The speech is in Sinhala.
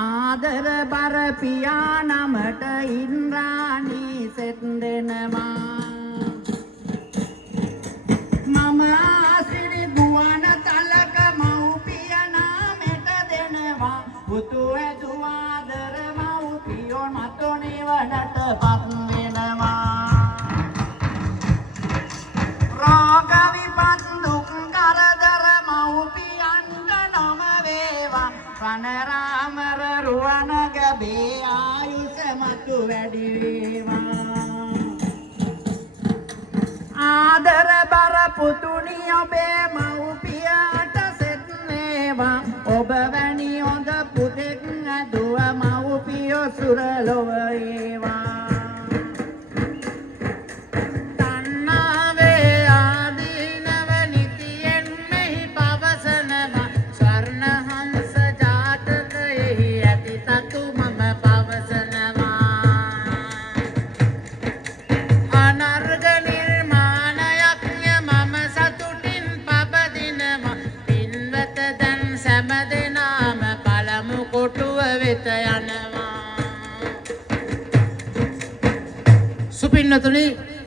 ආදර බර පියාණමට ඉන්ද්‍රාණී සෙත් දෙනවා මම ආසිරි ගුවන් තලක මව්පිය නාමෙට දෙනවා පුතු ඇදු ආදර මව්පියෝ මතෝ නිවනට පත් වෙනවා රෝග විපත් දුක් කරදර මව්පියන්ට නොම වේවා පනරාමර රුවන ගබේ ආයුෂ මතු වැඩි වේවා ආදර බර පුතුනි ඔබේ මව්පියාට සෙත් වේවා ඔබ වැනි හොඳ පුතෙක් ඇදුව මව්පියෝ සුරලොව ඒවා පින්නතුනි